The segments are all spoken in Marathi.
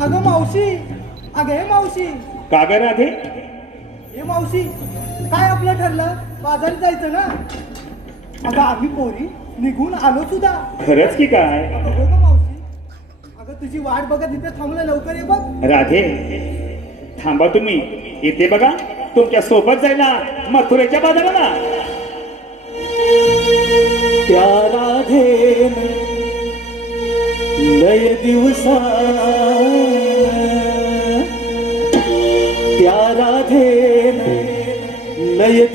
मावशी अगं हे मावशी. का ग राधे? हे मावशी काय आपलं ठरलं? बाजारात जायचं ना? अगं आम्ही पोरी निघून आलो सुद्धा. खरंच की काय? अगं हो गं मावशी. अगं तुझी वाट बघत इथे थांबलं लवकर ये बघ. राधे थांबा तुम्ही. इथे बघा तुमच्यासोबत जायला मथुरेच्या बाजाराला. त्या राधेन लय दिवसा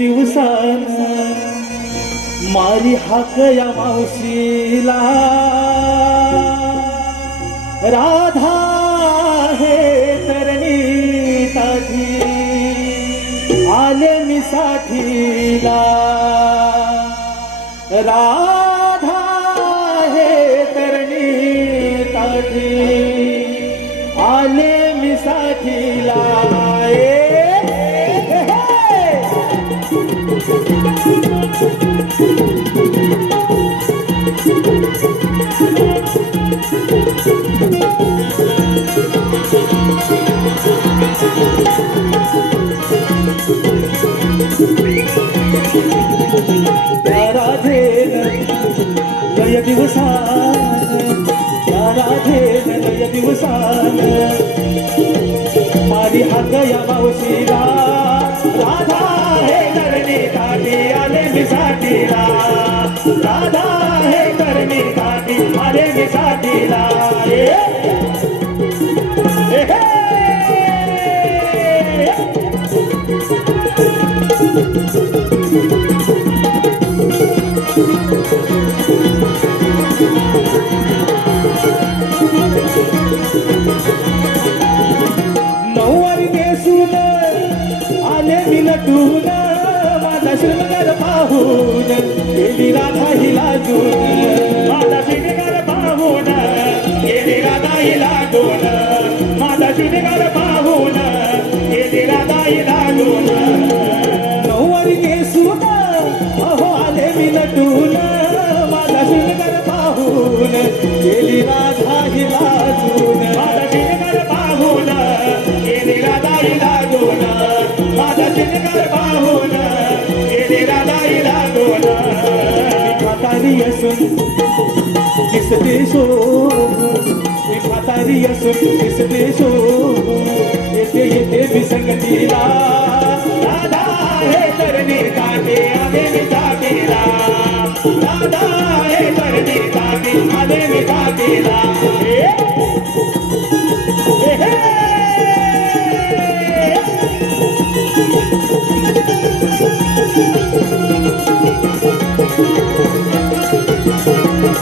दिवसान मारी हाक या मावशीला. राधा हे तरणी ताठी आले मी साठीला राधा हे तरणी ताठी आले मी साठीला त्या राधेन लय दिवसान त्या राधेन लय दिवसान मारी हाक या मावशीला। राधा हे करणे काठी आले मी साठीला। राधा हे करणे काठी आले मी साठीला। आले माझा शृंगार पाहून गेली राधा ही लाजून माझा शृंगार पाहून गेली राधा हिला दोन माझा शृंगार पाहून गेली राधा हिला दोन नऊवारी नेसून अहो आले मी नटून. माझा शृंगार पाहून गेली राधा ही लाजून माझा शिकार पाहून गेली राधा हिला म्हातारी असून दिसते मी म्हातारी असून दिसते येते येते मी संगतीला हे तरणी काटे आले मी काटेला दादा हे तरणी काटे आले मी